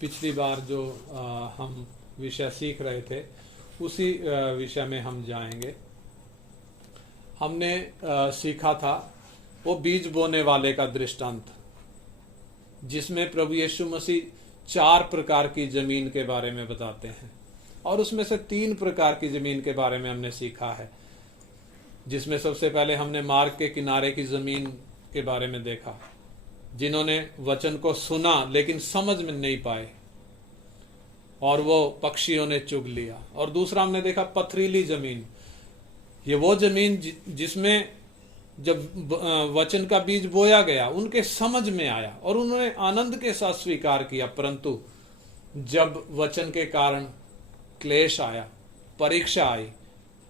पिछली बार जो हम विषय सीख रहे थे उसी विषय में हम जाएंगे। हमने सीखा था वो बीज बोने वाले का दृष्टांत, जिसमें प्रभु यीशु मसीह 4 प्रकार की जमीन के बारे में बताते हैं और उसमें से 3 प्रकार की जमीन के बारे में हमने सीखा है। जिसमें सबसे पहले हमने मार्ग के किनारे की जमीन के बारे में देखा, जिन्होंने वचन को सुना लेकिन समझ में नहीं पाए और वो पक्षियों ने चुग लिया। और दूसरा हमने देखा पथरीली जमीन, ये वो जमीन जिसमें जब वचन का बीज बोया गया उनके समझ में आया और उन्होंने आनंद के साथ स्वीकार किया, परंतु जब वचन के कारण क्लेश आया, परीक्षा आई,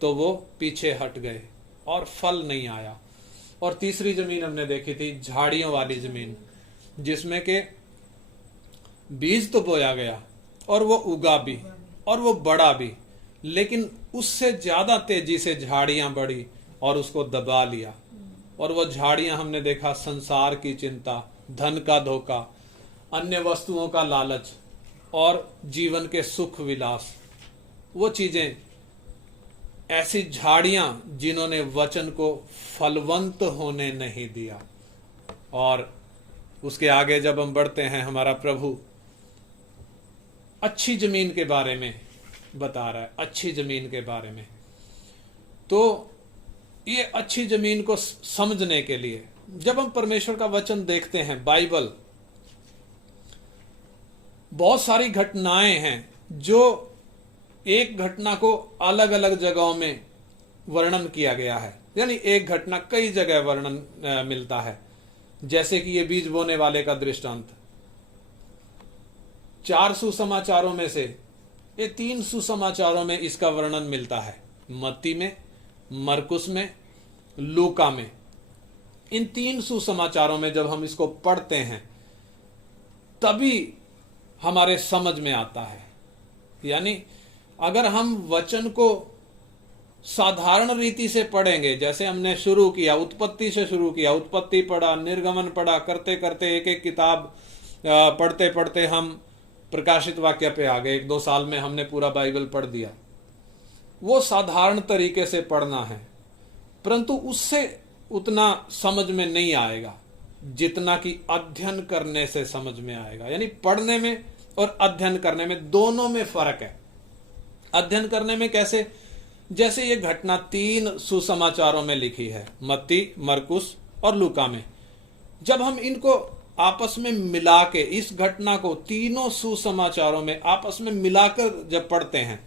तो वो पीछे हट गए और फल नहीं आया। और तीसरी जमीन हमने देखी थी झाड़ियों वाली जमीन, जिसमें के बीज तो बोया गया और वो उगा भी और वो बड़ा भी, लेकिन उससे ज्यादा तेजी से झाड़ियां बढ़ी और उसको दबा लिया। और वो झाड़ियां हमने देखा संसार की चिंता, धन का धोखा, अन्य वस्तुओं का लालच और जीवन के सुख विलास, वो चीजें, ऐसी झाड़ियां जिन्होंने वचन को फलवंत होने नहीं दिया। और उसके आगे जब हम बढ़ते हैं, हमारा प्रभु अच्छी जमीन के बारे में बता रहा है, अच्छी जमीन के बारे में। तो ये अच्छी जमीन को समझने के लिए जब हम परमेश्वर का वचन देखते हैं, बाइबल, बहुत सारी घटनाएं हैं जो एक घटना को अलग अलग जगहों में वर्णन किया गया है, यानी एक घटना कई जगह वर्णन मिलता है। जैसे कि ये बीज बोने वाले का दृष्टांत 4 सुसमाचारों में से ये 3 सुसमाचारों में इसका वर्णन मिलता है, मत्ती में, मरकुस में, लूका में। इन 3 सुसमाचारों में जब हम इसको पढ़ते हैं तभी हमारे समझ में आता है। यानी अगर हम वचन को साधारण रीति से पढ़ेंगे, जैसे हमने शुरू किया, उत्पत्ति से शुरू किया, उत्पत्ति पढ़ा, निर्गमन पढ़ा, करते करते एक एक किताब पढ़ते पढ़ते हम प्रकाशित वाक्य पे आ गए। 1-2 साल में हमने पूरा बाइबल पढ़ दिया। वो साधारण तरीके से पढ़ना है, परंतु उससे उतना समझ में नहीं आएगा जितना कि अध्ययन करने से समझ में आएगा। यानी पढ़ने में और अध्ययन करने में, दोनों में फर्क है। अध्ययन करने में कैसे? जैसे ये घटना 3 सुसमाचारों में लिखी है, मत्ती, मरकुस और लूका में। जब हम इनको आपस में मिला के, इस घटना को तीनों सुसमाचारों में आपस में मिलाकर जब पढ़ते हैं,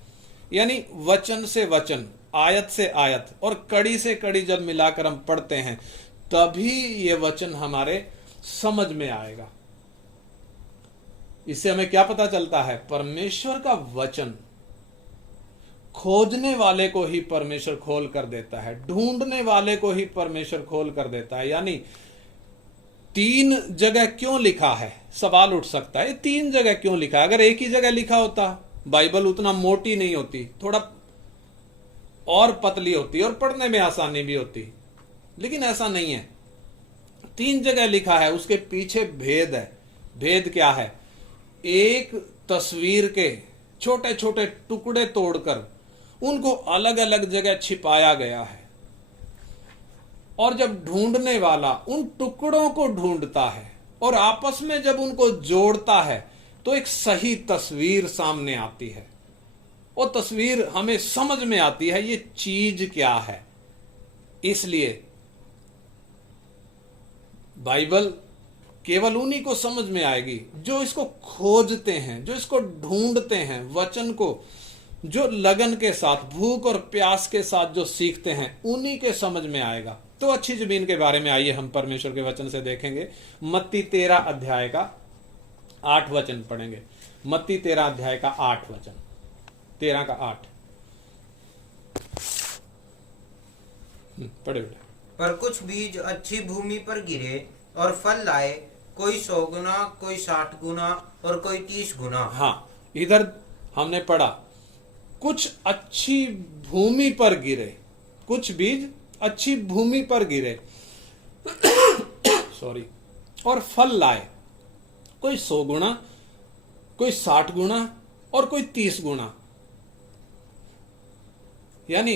यानी वचन से वचन, आयत से आयत और कड़ी से कड़ी जब मिलाकर हम पढ़ते हैं, तभी ये वचन हमारे समझ में आएगा। इससे हमें क्या पता चलता है? परमेश्वर का वचन खोजने वाले को ही परमेश्वर खोल कर देता है, ढूंढने वाले को ही परमेश्वर खोल कर देता है। यानी 3 जगह क्यों लिखा है? सवाल उठ सकता है, 3 जगह क्यों लिखा है? अगर एक ही जगह लिखा होता, बाइबल उतना मोटी नहीं होती, थोड़ा और पतली होती और पढ़ने में आसानी भी होती, लेकिन ऐसा नहीं है। 3 जगह लिखा है, उसके पीछे भेद है। भेद क्या है? एक तस्वीर के छोटे छोटे टुकड़े तोड़कर उनको अलग अलग जगह छिपाया गया है, और जब ढूंढने वाला उन टुकड़ों को ढूंढता है और आपस में जब उनको जोड़ता है तो एक सही तस्वीर सामने आती है। वो तस्वीर हमें समझ में आती है ये चीज क्या है। इसलिए बाइबल केवल उन्हीं को समझ में आएगी जो इसको खोजते हैं, जो इसको ढूंढते हैं, वचन को जो लगन के साथ, भूख और प्यास के साथ जो सीखते हैं, उन्हीं के समझ में आएगा। तो अच्छी जमीन के बारे में आइए हम परमेश्वर के वचन से देखेंगे। मत्ती 13 अध्याय का 8 वचन पढ़ेंगे। मत्ती 13 अध्याय का 8 वचन, 13 का 8 पढ़े। पर कुछ बीज अच्छी भूमि पर गिरे और फल लाए, कोई 100 गुना, कोई 60 गुना और कोई 30 गुना। हाँ, इधर हमने पढ़ा कुछ अच्छी भूमि पर गिरे, कुछ बीज अच्छी भूमि पर गिरे सॉरी, और फल लाए, कोई 100 गुना, कोई 60 गुना और कोई 30 गुना। यानी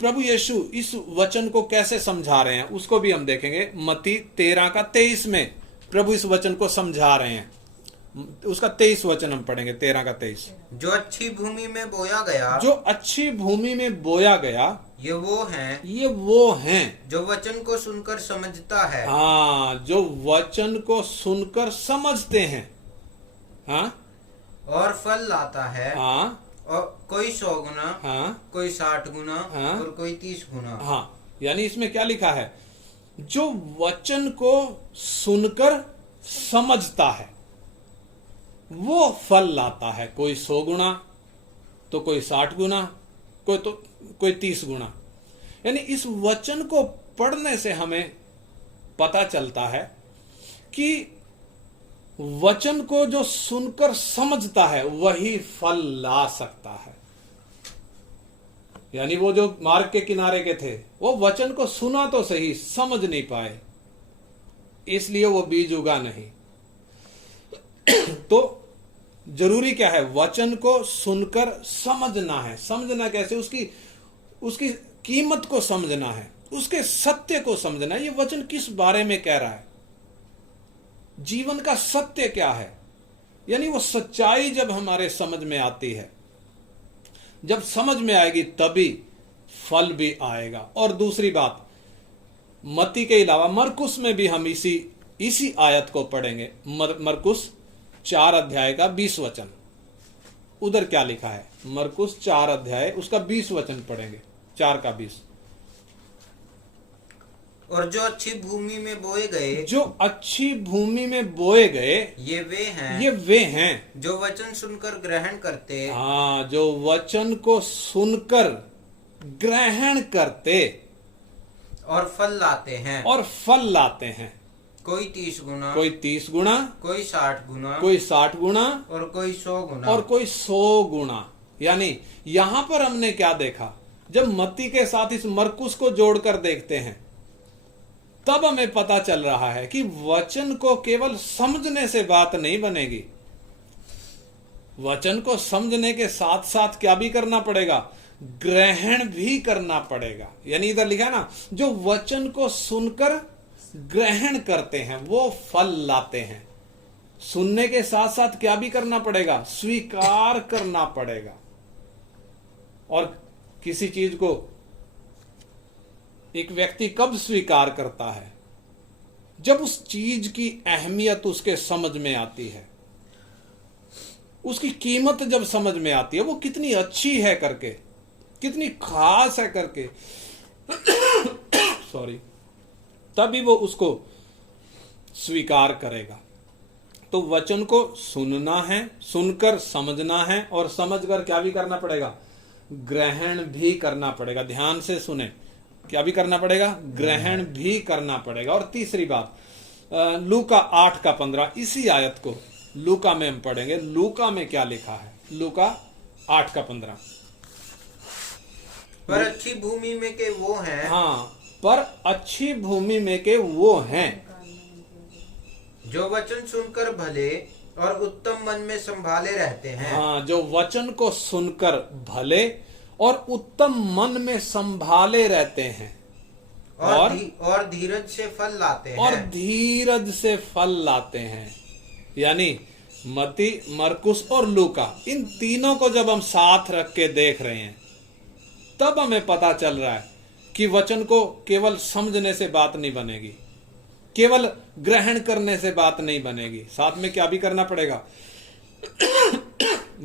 प्रभु यीशु इस वचन को कैसे समझा रहे हैं उसको भी हम देखेंगे। मत्ती 13:23 में प्रभु इस वचन को समझा रहे हैं। उसका 23 वचन हम पढ़ेंगे, 13:23। जो अच्छी भूमि में बोया गया, जो अच्छी भूमि में बोया गया, ये वो हैं जो वचन को सुनकर समझता है। हाँ, जो वचन को सुनकर समझते हैं। हाँ, और फल लाता है। हाँ, और कोई 100 गुना, हाँ, कोई 60 गुना, हाँ, और कोई 30 गुना। हाँ। यानी इसमें क्या लिखा है? जो वचन को सुनकर समझता है वो फल लाता है। कोई 100 गुना तो कोई 60 गुना, कोई 30 गुना। यानी इस वचन को पढ़ने से हमें पता चलता है कि वचन को जो सुनकर समझता है वही फल ला सकता है। यानी वो जो मार्ग के किनारे के थे वो वचन को सुना तो सही, समझ नहीं पाए, इसलिए वो बीज उगा नहीं। तो जरूरी क्या है? वचन को सुनकर समझना है। समझना कैसे? उसकी कीमत को समझना है, उसके सत्य को समझना है। ये वचन किस बारे में कह रहा है, जीवन का सत्य क्या है। यानी वो सच्चाई जब हमारे समझ में आती है, जब समझ में आएगी तभी फल भी आएगा। और दूसरी बात, मत्ती के अलावा मरकुस में भी हम इसी आयत को पढ़ेंगे। मरकुस 4 अध्याय का 20 वचन। उधर क्या लिखा है? मरकुस 4 अध्याय उसका 20 वचन पढ़ेंगे, 4 का 20। और जो अच्छी भूमि में बोए गए, जो अच्छी भूमि में बोए गए, ये वे हैं जो वचन सुनकर ग्रहण करते। हाँ, जो वचन को सुनकर ग्रहण करते और फल लाते हैं। कोई 30 गुना, कोई 30 गुना, कोई 60 गुना, कोई 60 गुना, और कोई 100 गुना, और कोई 100 गुना। यानी यहां पर हमने क्या देखा? जब मत्ती के साथ इस मरकुस को जोड़कर देखते हैं तब हमें पता चल रहा है कि वचन को केवल समझने से बात नहीं बनेगी। वचन को समझने के साथ साथ क्या भी करना पड़ेगा? ग्रहण भी करना पड़ेगा। यानी इधर लिखा है ना, जो वचन को सुनकर ग्रहण करते हैं वो फल लाते हैं। सुनने के साथ साथ क्या भी करना पड़ेगा? स्वीकार करना पड़ेगा। और किसी चीज को एक व्यक्ति कब स्वीकार करता है? जब उस चीज की अहमियत उसके समझ में आती है, उसकी कीमत जब समझ में आती है, वो कितनी अच्छी है करके, कितनी खास है करके सॉरी, तभी वो उसको स्वीकार करेगा। तो वचन को सुनना है, सुनकर समझना है, और समझकर क्या भी करना पड़ेगा? ग्रहण भी करना पड़ेगा। ध्यान से सुने, क्या भी करना पड़ेगा? ग्रहण भी करना पड़ेगा। और तीसरी बात, लूका 8 का 15, इसी आयत को लूका में हम पढ़ेंगे। लूका में क्या लिखा है? लूका 8 का 15। पर अच्छी भूमि में के वो हैं। हाँ, पर अच्छी भूमि में के वो हैं जो वचन सुनकर भले और उत्तम मन में संभाले रहते हैं। हाँ, जो वचन को सुनकर भले और उत्तम मन में संभाले रहते हैं, और धीरज से फल लाते हैं। और धीरज से फल लाते हैं। यानी मत्ती, मरकुस और लूका, इन तीनों को जब हम साथ रख के देख रहे हैं तब हमें पता चल रहा है कि वचन को केवल समझने से बात नहीं बनेगी, केवल ग्रहण करने से बात नहीं बनेगी, साथ में क्या भी करना पड़ेगा?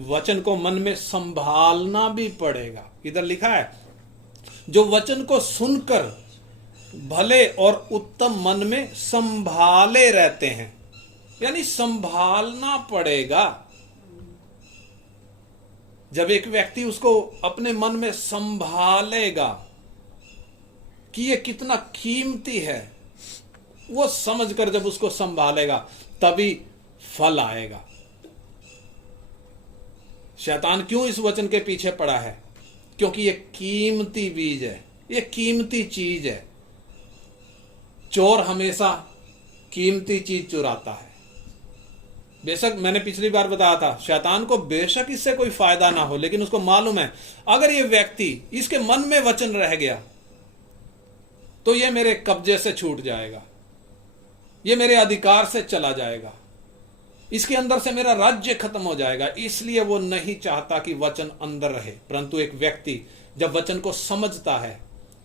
वचन को मन में संभालना भी पड़ेगा। इधर लिखा है, जो वचन को सुनकर भले और उत्तम मन में संभाले रहते हैं। यानी संभालना पड़ेगा। जब एक व्यक्ति उसको अपने मन में संभालेगा कि ये कितना कीमती है, वो समझकर जब उसको संभालेगा तभी फल आएगा। शैतान क्यों इस वचन के पीछे पड़ा है? क्योंकि ये कीमती बीज है, ये कीमती चीज है। चोर हमेशा कीमती चीज चुराता है, बेशक मैंने पिछली बार बताया था, शैतान को बेशक इससे कोई फायदा ना हो, लेकिन उसको मालूम है अगर ये व्यक्ति, इसके मन में वचन रह गया तो ये मेरे कब्जे से छूट जाएगा, ये मेरे अधिकार से चला जाएगा, इसके अंदर से मेरा राज्य खत्म हो जाएगा। इसलिए वो नहीं चाहता कि वचन अंदर रहे। परंतु एक व्यक्ति जब वचन को समझता है,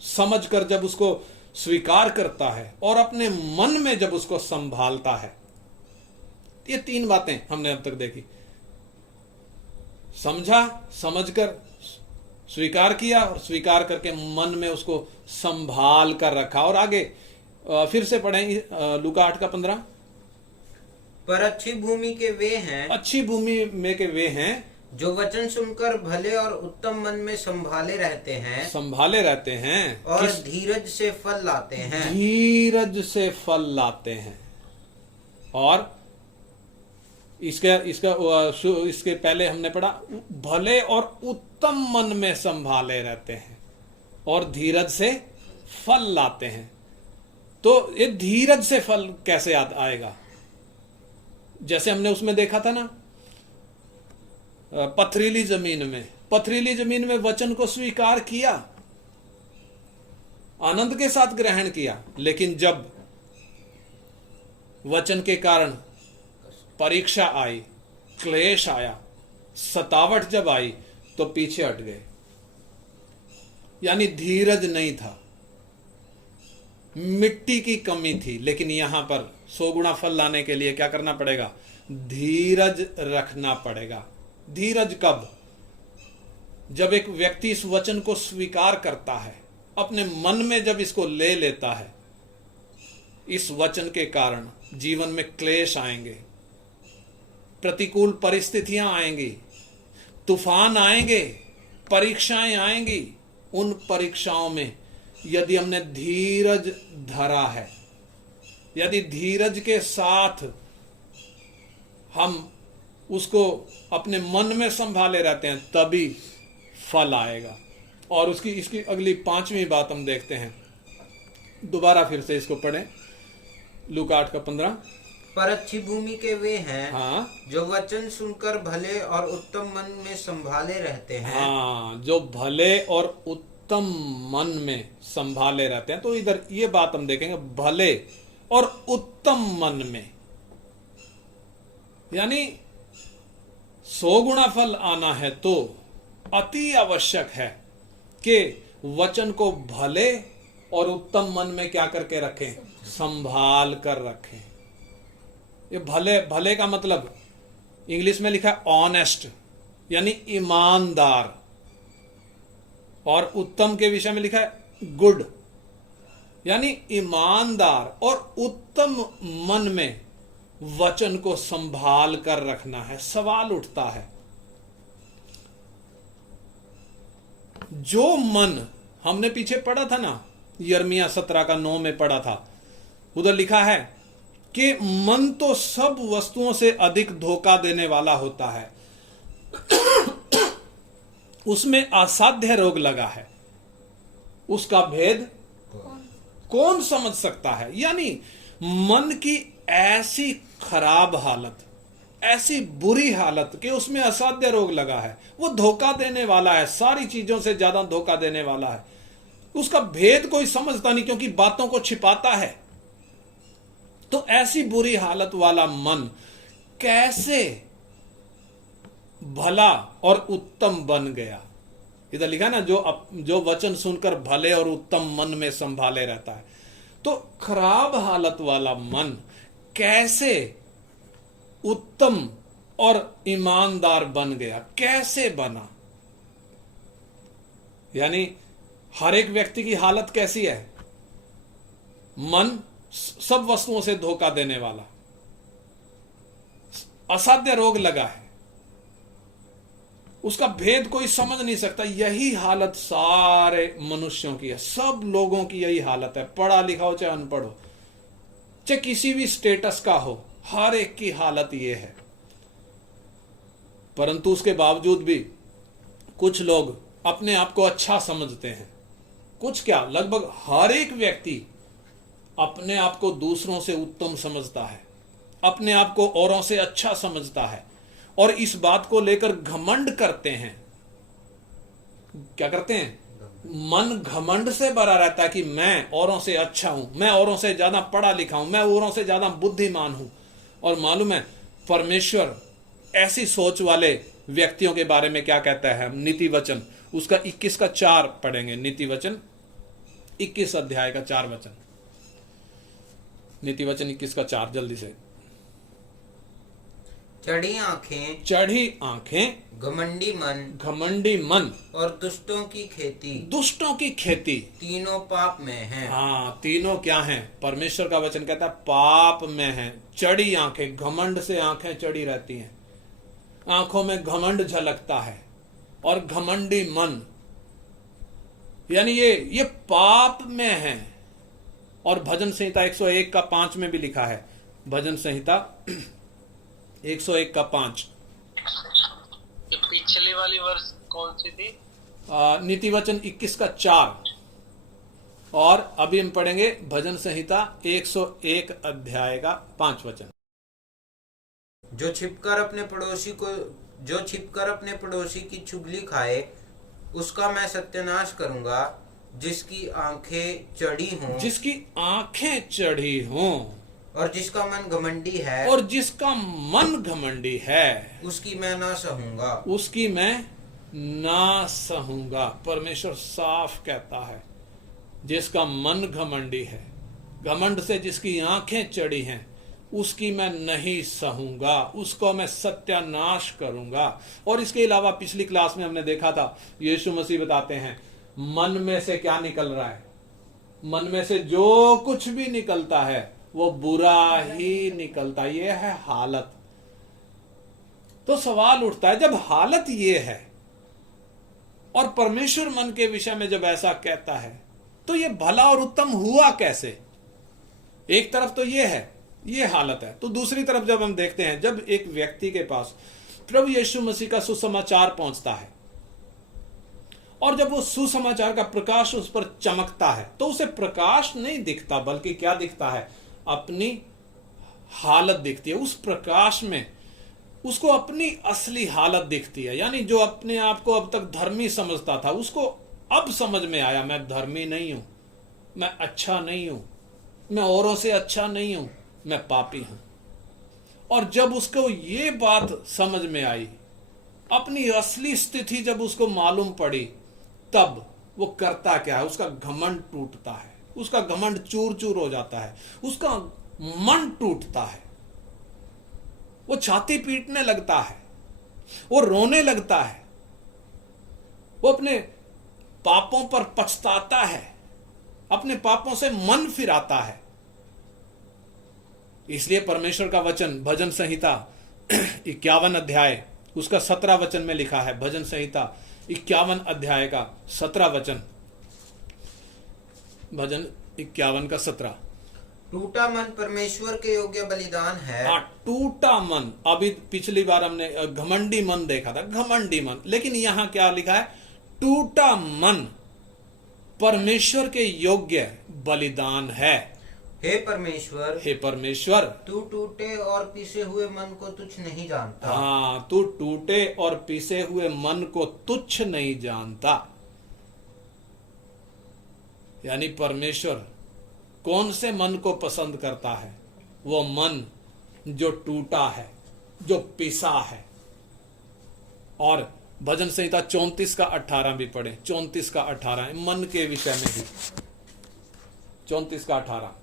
समझकर जब उसको स्वीकार करता है और अपने मन में जब उसको संभालता है, ये 3 बातें हमने अब तक देखी। समझा, समझकर स्वीकार किया और स्वीकार करके मन में उसको संभाल कर रखा। और आगे फिर से पढ़ें लूका 8:15। पर अच्छी भूमि के वे हैं, अच्छी भूमि में के वे हैं जो वचन सुनकर भले और उत्तम मन में संभाले रहते हैं, संभाले रहते हैं और धीरज से फल लाते हैं। धीरज से फल लाते हैं। और इसके पहले हमने पढ़ा, भले और उत्तम मन में संभाले रहते हैं और धीरज से फल लाते हैं। तो ये धीरज से फल कैसे आएगा? जैसे हमने उसमें देखा था ना, पथरीली जमीन में वचन को स्वीकार किया, आनंद के साथ ग्रहण किया, लेकिन जब वचन के कारण परीक्षा आई, क्लेश आया, सतावट जब आई, तो पीछे हट गए। यानी धीरज नहीं था, मिट्टी की कमी थी। लेकिन यहां पर 100 गुना फल लाने के लिए क्या करना पड़ेगा? धीरज रखना पड़ेगा। धीरज कब? जब एक व्यक्ति इस वचन को स्वीकार करता है, अपने मन में जब इसको ले लेता है, इस वचन के कारण जीवन में क्लेश आएंगे, प्रतिकूल परिस्थितियां आएंगी, तूफान आएंगे, परीक्षाएं आएंगी। उन परीक्षाओं में यदि हमने धीरज धरा है, यदि धीरज के साथ हम उसको अपने मन में संभाले रहते हैं, तभी फल आएगा। और इसकी अगली 5वीं बात हम देखते हैं। दोबारा फिर से इसको पढ़ें, लूका 8:15। पर अच्छी भूमि के वे हैं, हाँ, जो वचन सुनकर भले और उत्तम मन में संभाले रहते हैं। हाँ, जो भले और उत्तम मन में संभाले रहते हैं। तो इधर ये बात हम देखेंगे, भले और उत्तम मन में, यानी 100 गुना फल आना है तो अति आवश्यक है कि वचन को भले और उत्तम मन में क्या करके रखें? संभाल कर रखें। ये भले का मतलब इंग्लिश में लिखा है ऑनेस्ट, यानी ईमानदार, और उत्तम के विषय में लिखा है गुड, यानी ईमानदार और उत्तम मन में वचन को संभाल कर रखना है। सवाल उठता है, जो मन हमने पीछे पढ़ा था ना, यिर्मयाह 17:9 में पढ़ा था, उधर लिखा है कि मन तो सब वस्तुओं से अधिक धोखा देने वाला होता है, उसमें असाध्य रोग लगा है, उसका भेद कौन समझ सकता है। यानी मन की ऐसी खराब हालत, ऐसी बुरी हालत कि उसमें असाध्य रोग लगा है, वो धोखा देने वाला है, सारी चीजों से ज्यादा धोखा देने वाला है। उसका भेद कोई समझता नहीं, क्योंकि बातों को छिपाता है। तो ऐसी बुरी हालत वाला मन कैसे भला और उत्तम बन गया? इधर लिखा ना, जो वचन सुनकर भले और उत्तम मन में संभाले रहता है। तो खराब हालत वाला मन कैसे उत्तम और ईमानदार बन गया? कैसे बना? यानी हर एक व्यक्ति की हालत कैसी है? मन सब वस्तुओं से धोखा देने वाला, असाध्य रोग लगा है, उसका भेद कोई समझ नहीं सकता। यही हालत सारे मनुष्यों की है, सब लोगों की यही हालत है, पढ़ा लिखा हो चाहे अनपढ़ हो, चाहे किसी भी स्टेटस का हो, हर एक की हालत यह है। परंतु उसके बावजूद भी कुछ लोग अपने आप को अच्छा समझते हैं। कुछ क्या, लगभग हर एक व्यक्ति अपने आप को दूसरों से उत्तम समझता है, अपने आप को औरों से अच्छा समझता है और इस बात को लेकर घमंड करते हैं। क्या करते हैं? मन घमंड से भरा रहता है कि मैं औरों से अच्छा हूं, मैं औरों से ज्यादा पढ़ा लिखा हूं, मैं औरों से ज्यादा बुद्धिमान हूं। और मालूम है परमेश्वर ऐसी सोच वाले व्यक्तियों के बारे में क्या कहता है? नीति वचन उसका 21 का 4 पढ़ेंगे। नीति वचन 21 अध्याय का 4 वचन। नीति वचन 21 का 4 जल्दी से। चढ़ी आंखें, चढ़ी आंखें, घमंडी मन और दुष्टों की खेती तीनों पाप में हैं। हाँ, तीनों क्या हैं? परमेश्वर का वचन कहता है पाप में हैं। चढ़ी आंखें, घमंड से आंखें चढ़ी रहती हैं, आंखों में घमंड झलकता है। और घमंडी मन यानी ये पाप में है। और भजन संहिता 101 का 5 में भी लिखा है। भजन संहिता 101 का 5। ये पिछले वाली वर्ष कौन सी थी? नीति वचन 21 का 4। और अभी हम पढ़ेंगे भजन संहिता 101 अध्याय का 5 वचन। जो छिपकर अपने पड़ोसी की चुगली खाए, उसका मैं सत्यानाश करूंगा। जिसकी आंखें चढ़ी हों और जिसका मन घमंडी है, उसकी मैं ना सहूंगा। परमेश्वर साफ कहता है जिसका मन घमंडी है, घमंड से जिसकी आंखें चढ़ी हैं, उसकी मैं नहीं सहूंगा, उसको मैं सत्यानाश करूंगा। और इसके अलावा पिछली क्लास में हमने देखा था यीशु मसीह बताते हैं मन में से क्या निकल रहा है। मन में से जो कुछ भी निकलता है वो बुरा ही निकलता है। ये है हालत। तो सवाल उठता है जब हालत ये है और परमेश्वर मन के विषय में जब ऐसा कहता है तो ये भला और उत्तम हुआ कैसे? एक तरफ तो ये है, ये हालत है। तो दूसरी तरफ जब हम देखते हैं जब एक व्यक्ति के पास प्रभु यीशु मसीह का सुसमाचार पहुंचता है और जब वो सुसमाचार का प्रकाश उस पर चमकता है तो उसे प्रकाश नहीं दिखता बल्कि क्या दिखता है? अपनी हालत दिखती है। उस प्रकाश में उसको अपनी असली हालत दिखती है। यानी जो अपने आप को अब तक धर्मी समझता था उसको अब समझ में आया मैं धर्मी नहीं हूं, मैं अच्छा नहीं हूं, मैं औरों से अच्छा नहीं हूं, मैं पापी हूं। और जब उसको ये बात समझ में आई, अपनी असली स्थिति जब उसको मालूम पड़ी, तब वो करता क्या है? उसका घमंड टूटता है, उसका घमंड चूर चूर हो जाता है, उसका मन टूटता है, वो छाती पीटने लगता है, वो रोने लगता है, वो अपने पापों पर पछताता है, अपने पापों से मन फिराता है। इसलिए परमेश्वर का वचन भजन संहिता 51 अध्याय उसका 17 वचन में लिखा है। भजन संहिता 51 अध्याय का 17 वचन। भजन 51 का 17। टूटा मन परमेश्वर के योग्य बलिदान है। हाँ, टूटा मन। अभी पिछली बार हमने घमंडी मन देखा था, घमंडी मन, लेकिन यहां क्या लिखा है? टूटा मन परमेश्वर के योग्य बलिदान है। हे परमेश्वर, तू टूटे और पिसे हुए मन को तुच्छ नहीं जानता। हाँ, तू टूटे और पिसे हुए मन को तुच्छ नहीं जानता। यानी परमेश्वर कौन से मन को पसंद करता है? वो मन जो टूटा है, जो पिसा है। और भजन संहिता 34 का 18 भी पढ़े। 34 का 18 मन के विषय में भी। 34 का 18।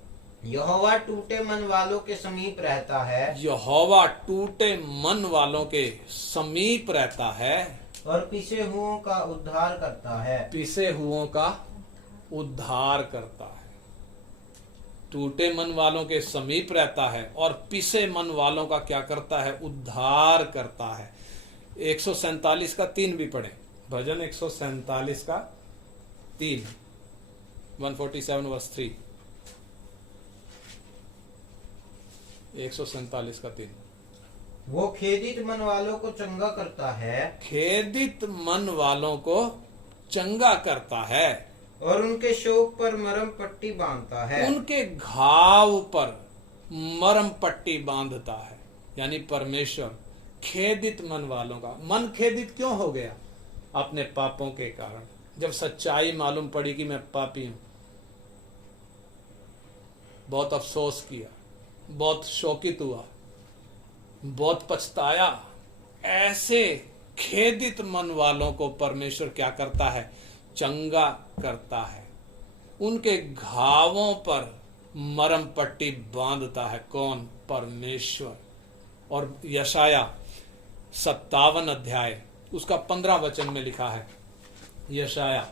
यहोवा टूटे मन वालों के समीप रहता है। यहोवा टूटे मन वालों के समीप रहता है और पिसे हुओं का उद्धार करता है। पिसे हुओं का उद्धार करता है। टूटे मन वालों के समीप रहता है और पिसे मन वालों का क्या करता है? उद्धार करता है। 147 का 3 भी पढ़े। भजन 147 का 3, 147 वर्स 3। 147 का 3। वो खेदित मन वालों को चंगा करता है। खेदित मन वालों को चंगा करता है और उनके शोक पर मरहम पट्टी बांधता है। उनके घाव पर मरम पट्टी बांधता है। यानी परमेश्वर खेदित मन वालों का मन खेदित क्यों हो गया? अपने पापों के कारण। जब सच्चाई मालूम पड़ी कि मैं पापी हूं, बहुत अफसोस किया, बहुत शोकित हुआ, बहुत पछताया। ऐसे खेदित मन वालों को परमेश्वर क्या करता है? चंगा करता है। उनके घावों पर मरम पट्टी बांधता है। कौन? परमेश्वर। और यशाया 57 अध्याय उसका 15 वचन में लिखा है। यशाया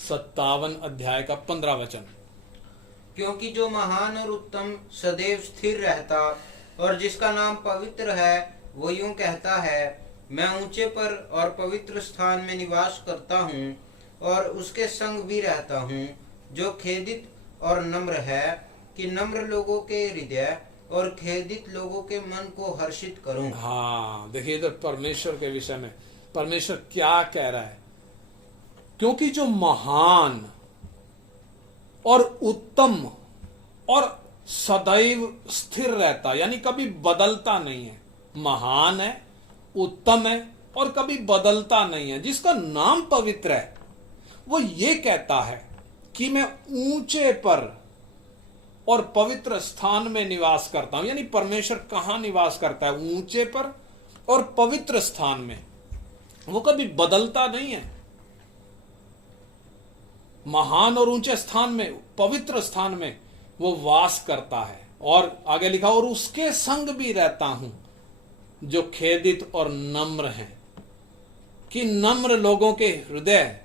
57 अध्याय का 15 वचन। क्योंकि जो महान और उत्तम सदैव स्थिर रहता और जिसका नाम पवित्र है, वो यूं कहता है, मैं ऊंचे पर और पवित्र स्थान में निवास करता हूँ और उसके संग भी रहता हूँ, जो खेदित और नम्र है, कि नम्र लोगों के हृदय और खेदित लोगों के मन को हर्षित करूं। हाँ, देखिए इधर परमेश्वर के विषय में परमेश्वर क्या कह रहा है? क्योंकि जो महान और उत्तम और सदैव स्थिर रहता, यानी कभी बदलता नहीं है, महान है, उत्तम है और कभी बदलता नहीं है, जिसका नाम पवित्र है, वो ये कहता है कि मैं ऊंचे पर और पवित्र स्थान में निवास करता हूं। यानी परमेश्वर कहां निवास करता है? ऊंचे पर और पवित्र स्थान में। वो कभी बदलता नहीं है। महान और ऊंचे स्थान में, पवित्र स्थान में वो वास करता है। और आगे लिखा, और उसके संग भी रहता हूं जो खेदित और नम्र हैं, कि नम्र लोगों के हृदय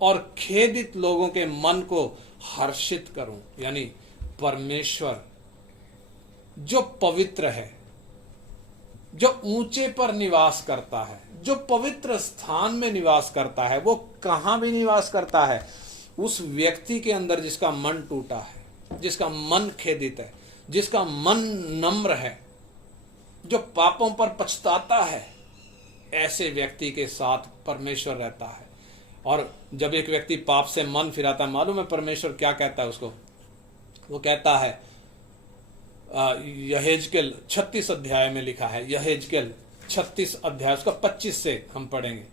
और खेदित लोगों के मन को हर्षित करूं। यानी परमेश्वर जो पवित्र है, जो ऊंचे पर निवास करता है, जो पवित्र स्थान में निवास करता है, वो कहां भी निवास करता है? उस व्यक्ति के अंदर जिसका मन टूटा है, जिसका मन खेदित है, जिसका मन नम्र है, जो पापों पर पछताता है, ऐसे व्यक्ति के साथ परमेश्वर रहता है। और जब एक व्यक्ति पाप से मन फिराता है, मालूम है परमेश्वर क्या कहता है उसको? वो कहता है, यहेजकेल 36 अध्याय में लिखा है, यहेजकेल 36 अध्याय उसका 25 से हम पढ़ेंगे।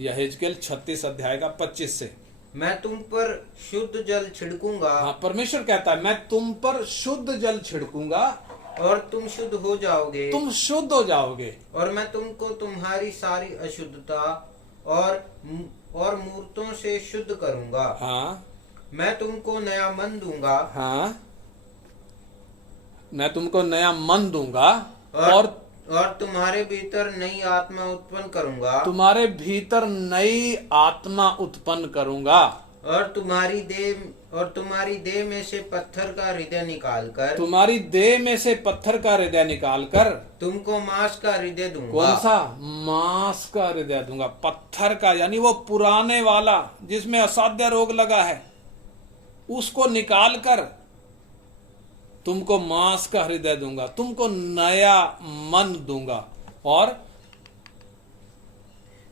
यहेजकेल 36 अध्याय का 25 से, मैं तुम पर शुद्ध जल छिड़कूंगा। हाँ, परमेश्वर कहता है मैं तुम पर शुद्ध जल छिड़कूंगा और तुम शुद्ध हो जाओगे। तुम शुद्ध हो जाओगे। और मैं तुमको तुम्हारी सारी अशुद्धता और मूर्तों से शुद्ध करूंगा। हाँ, मैं तुमको नया मन दूंगा। हाँ, मैं तुमको नया मन दूंगा और तुम्हारे भीतर नई आत्मा उत्पन्न करूंगा। तुम्हारे भीतर नई आत्मा उत्पन्न करूंगा। और तुम्हारी देह में से पत्थर का हृदय निकालकर, तुम्हारी देह में से पत्थर का हृदय निकालकर तुमको मांस का हृदय दूंगा। कौन सा? मांस का हृदय दूंगा। पत्थर का, यानी वो पुराने वाला जिसमें असाध्य रोग लगा है, उसको निकालकर तुमको मांस का हृदय दूंगा, तुमको नया मन दूंगा। और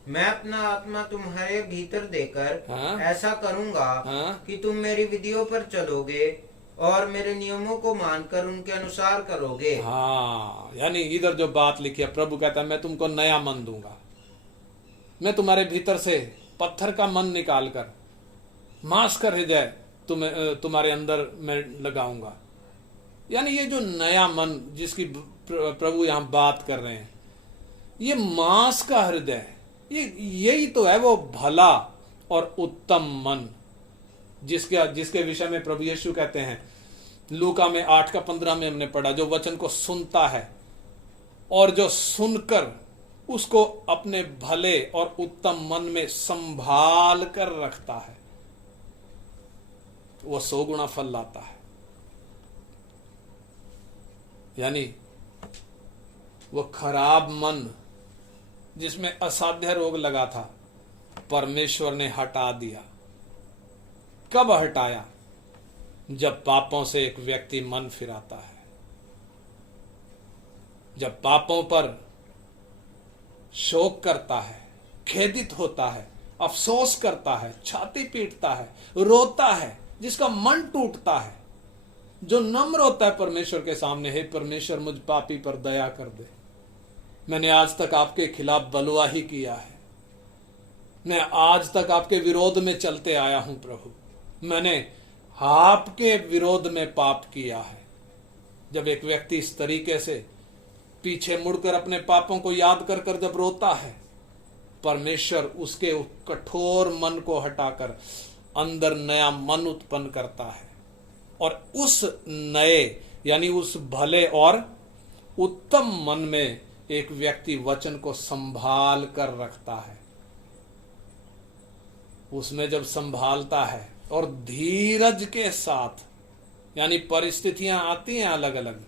मैं अपना आत्मा तुम्हारे भीतर देकर हाँ? ऐसा करूंगा हाँ? कि तुम मेरी विधियों पर चलोगे और मेरे नियमों को मानकर उनके अनुसार करोगे। हाँ, यानी इधर जो बात लिखी है, प्रभु कहता है मैं तुमको नया मन दूंगा। मैं तुम्हारे भीतर से पत्थर का मन निकालकर मांस का हृदय तुम्हारे अंदर मैं लगाऊंगा। यानी ये जो नया मन जिसकी प्रभु यहां बात कर रहे हैं, ये मांस का हृदय, यही तो है वो भला और उत्तम मन जिसके विषय में प्रभु यीशु कहते हैं, लूका में 8:15 में हमने पढ़ा, जो वचन को सुनता है और जो सुनकर उसको अपने भले और उत्तम मन में संभाल कर रखता है, वो 100 गुना फल लाता है। यानी वो खराब मन जिसमें असाध्य रोग लगा था, परमेश्वर ने हटा दिया। कब हटाया? जब पापों से एक व्यक्ति मन फिराता है, जब पापों पर शोक करता है, खेदित होता है, अफसोस करता है, छाती पीटता है, रोता है, जिसका मन टूटता है, जो नम्र होता है परमेश्वर के सामने, हे परमेश्वर मुझ पापी पर दया कर दे, मैंने आज तक आपके खिलाफ बलवाही किया है, मैं आज तक आपके विरोध में चलते आया हूं प्रभु, मैंने आपके विरोध में पाप किया है। जब एक व्यक्ति इस तरीके से पीछे मुड़कर अपने पापों को याद कर कर जब रोता है, परमेश्वर उसके कठोर मन को हटाकर अंदर नया मन उत्पन्न करता है और उस नए यानी उस भले और उत्तम मन में एक व्यक्ति वचन को संभाल कर रखता है। उसमें जब संभालता है और धीरज के साथ, यानी परिस्थितियां आती हैं, अलग अलग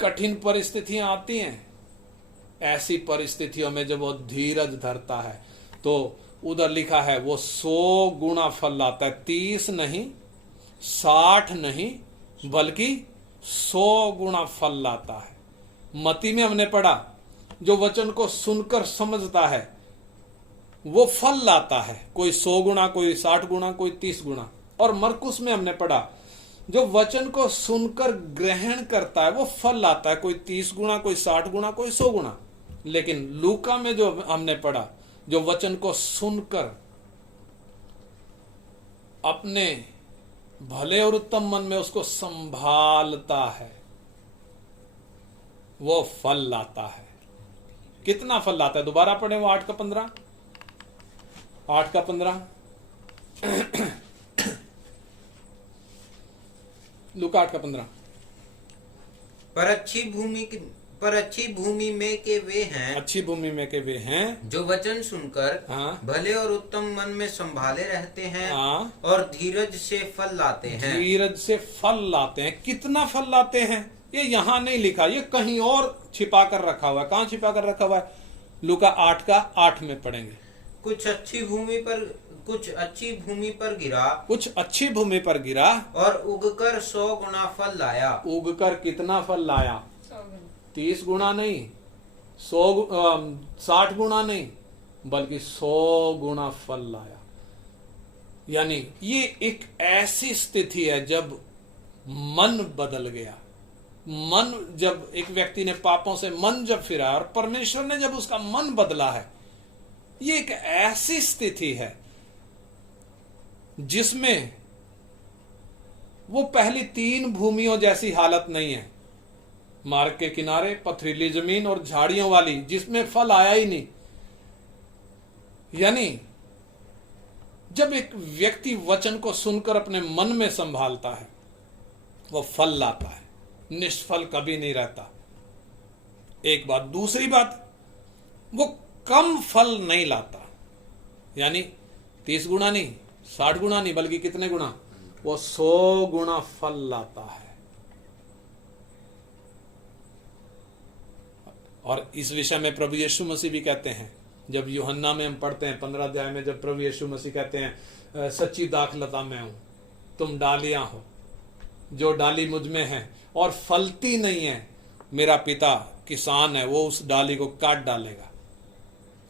कठिन परिस्थितियां आती हैं, ऐसी परिस्थितियों में जब वो धीरज धरता है तो उधर लिखा है वो 100 गुना फल लाता है, 30 नहीं 60 नहीं बल्कि 100 गुना फल लाता है। मती में हमने पढ़ा जो वचन को सुनकर समझता है वो फल लाता है, कोई 100 गुना, कोई 60 गुना, कोई 30 गुना। और मरकुस में हमने पढ़ा जो वचन को सुनकर ग्रहण करता है वो फल लाता है, कोई 30 गुना, कोई 60 गुना, कोई 100 गुना। लेकिन लूका में जो हमने पढ़ा जो वचन को सुनकर अपने भले और उत्तम मन में उसको संभालता है वो फल लाता है। कितना फल लाता है? दोबारा पढ़े वो 8 का 15, 8 का 15 लूका 8 का 15। पर अच्छी भूमि में के वे हैं, अच्छी भूमि में के वे हैं जो वचन सुनकर हाँ, भले और उत्तम मन में संभाले रहते हैं हाँ, और धीरज से फल लाते हैं। धीरज से फल लाते हैं। कितना फल लाते हैं ये यहां नहीं लिखा, ये कहीं और छिपा कर रखा हुआ है। कहां छिपा कर रखा हुआ है? लूका 8 का 8 में पढ़ेंगे। कुछ अच्छी भूमि पर गिरा और उगकर 100 गुना फल लाया। उगकर कितना फल लाया? 30 गुना नहीं, 60 गुना नहीं बल्कि 100 गुना फल लाया। यानी ये एक ऐसी स्थिति है जब मन बदल गया। मन, जब एक व्यक्ति ने पापों से मन जब फिरा और परमेश्वर ने जब उसका मन बदला है, ये एक ऐसी स्थिति है जिसमें वो पहली 3 भूमियों जैसी हालत नहीं है, मार्ग के किनारे, पथरीली जमीन और झाड़ियों वाली, जिसमें फल आया ही नहीं। यानी जब एक व्यक्ति वचन को सुनकर अपने मन में संभालता है वो फल लाता है, निष्फल कभी नहीं रहता। एक बात। दूसरी बात, वो कम फल नहीं लाता, यानी 30 गुना नहीं, 60 गुना नहीं बल्कि कितने गुना? वो 100 गुना फल लाता है। और इस विषय में प्रभु यीशु मसीह भी कहते हैं, जब यूहन्ना में हम पढ़ते हैं 15 अध्याय में, जब प्रभु यीशु मसीह कहते हैं सच्ची दाखलता मैं हूं, तुम डालियां हो, जो डाली मुझ में है और फलती नहीं है, मेरा पिता किसान है, वो उस डाली को काट डालेगा।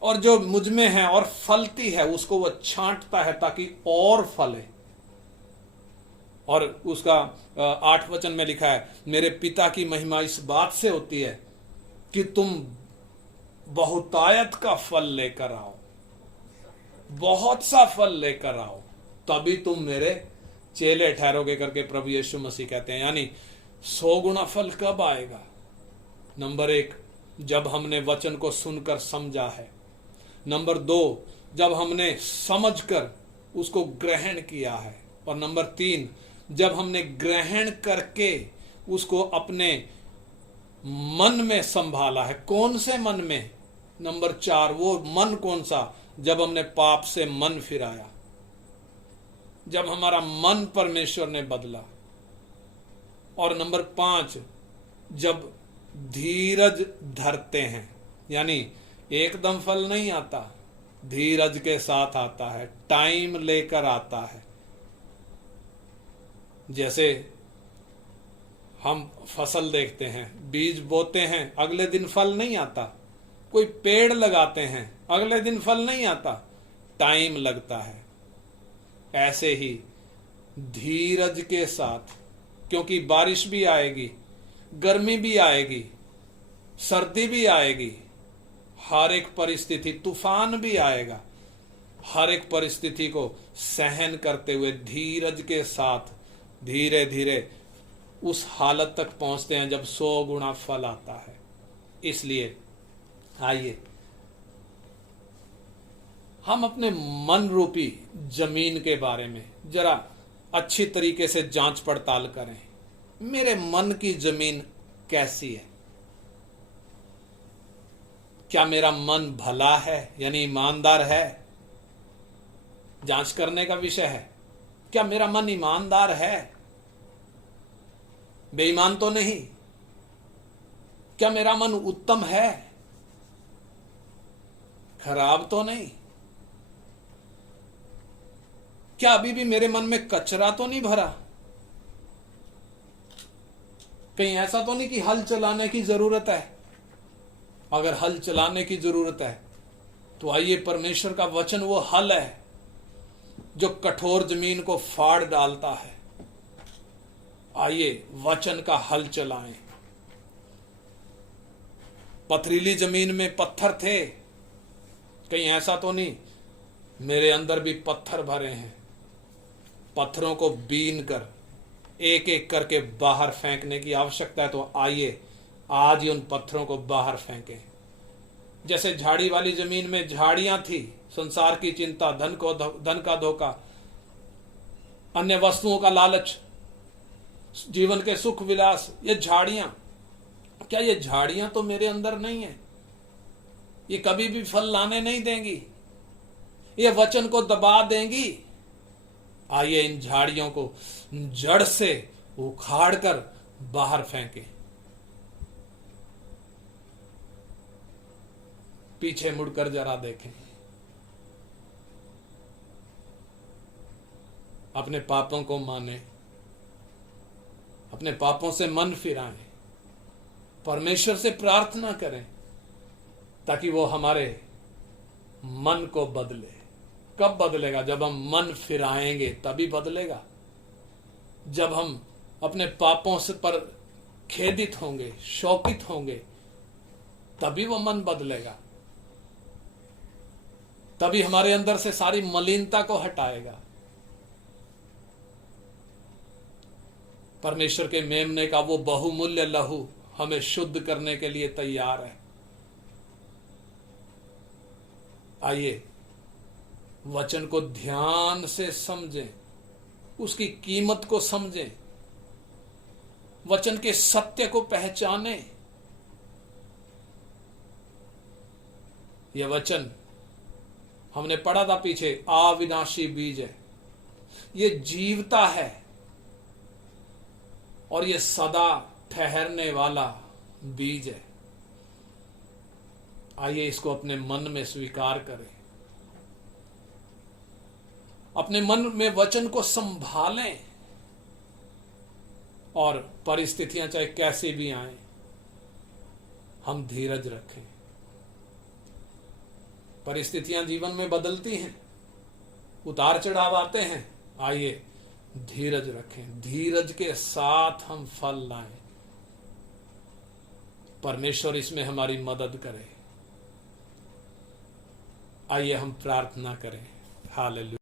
और जो मुझ में है और फलती है उसको वो छांटता है ताकि और फले। और उसका 8 वचन में लिखा है, मेरे पिता की महिमा इस बात से होती है कि तुम बहुतायत का फल लेकर आओ, बहुत सा फल लेकर आओ, तभी तुम मेरे चेले ठहरोगे करके प्रभु यीशु मसीह कहते हैं। यानी 100 गुना फल कब आएगा? नंबर 1, जब हमने वचन को सुनकर समझा है। नंबर 2, जब हमने समझकर उसको ग्रहण किया है। और नंबर 3, जब हमने ग्रहण करके उसको अपने मन में संभाला है। कौन से मन में? नंबर 4, वो मन कौन सा? जब हमने पाप से मन फिराया, जब हमारा मन परमेश्वर ने बदला। और नंबर 5, जब धीरज धरते हैं, यानी एकदम फल नहीं आता, धीरज के साथ आता है, टाइम लेकर आता है। जैसे हम फसल देखते हैं, बीज बोते हैं, अगले दिन फल नहीं आता। कोई पेड़ लगाते हैं, अगले दिन फल नहीं आता, टाइम लगता है। ऐसे ही धीरज के साथ क्योंकि बारिश भी आएगी, गर्मी भी आएगी, सर्दी भी आएगी, हर एक परिस्थिति, तूफान भी आएगा। हर एक परिस्थिति को सहन करते हुए धीरज के साथ धीरे धीरे उस हालत तक पहुंचते हैं जब 100 गुना फल आता है। इसलिए आइए हम अपने मन रूपी जमीन के बारे में जरा अच्छी तरीके से जांच पड़ताल करें। मेरे मन की जमीन कैसी है? क्या मेरा मन भला है, यानी ईमानदार है? जांच करने का विषय है। क्या मेरा मन ईमानदार है? बेईमान तो नहीं? क्या मेरा मन उत्तम है? खराब तो नहीं? क्या अभी भी मेरे मन में कचरा तो नहीं भरा? कहीं ऐसा तो नहीं कि हल चलाने की जरूरत है? अगर हल चलाने की जरूरत है तो आइए, परमेश्वर का वचन वो हल है जो कठोर जमीन को फाड़ डालता है। आइए वचन का हल चलाएं। पथरीली जमीन में पत्थर थे, कहीं ऐसा तो नहीं मेरे अंदर भी पत्थर भरे हैं? पत्थरों को बीन कर एक एक करके बाहर फेंकने की आवश्यकता है। तो आइए आज ही उन पत्थरों को बाहर फेंकें। जैसे झाड़ी वाली जमीन में झाड़ियां थी, संसार की चिंता, धन का धोखा, अन्य वस्तुओं का लालच, जीवन के सुख विलास, ये झाड़ियां, क्या ये झाड़ियां तो मेरे अंदर नहीं है? ये कभी भी फल लाने नहीं देंगी, ये वचन को दबा देंगी। आइए इन झाड़ियों को जड़ से उखाड़ कर बाहर फेंकें। पीछे मुड़कर जरा देखें, अपने पापों को माने, अपने पापों से मन फिराएं, परमेश्वर से प्रार्थना करें ताकि वो हमारे मन को बदले। कब बदलेगा? जब हम मन फिराएंगे तभी बदलेगा। जब हम अपने पापों से पर खेदित होंगे, शोकित होंगे, तभी वो मन बदलेगा। तभी हमारे अंदर से सारी मलिनता को हटाएगा। परमेश्वर के मेमने का वो बहुमूल्य लहू हमें शुद्ध करने के लिए तैयार है। आइए वचन को ध्यान से समझें, उसकी कीमत को समझें, वचन के सत्य को पहचानें। यह वचन हमने पढ़ा था पीछे, अविनाशी बीज है। ये जीवता है और ये सदा ठहरने वाला बीज है। आइए इसको अपने मन में स्वीकार करें, अपने मन में वचन को संभालें और परिस्थितियां चाहे कैसी भी आए, हम धीरज रखें। परिस्थितियां जीवन में बदलती हैं, उतार चढ़ाव आते हैं। आइए धीरज रखें, धीरज के साथ हम फल लाएं। परमेश्वर इसमें हमारी मदद करे। आइए हम प्रार्थना करें। हालेलुया।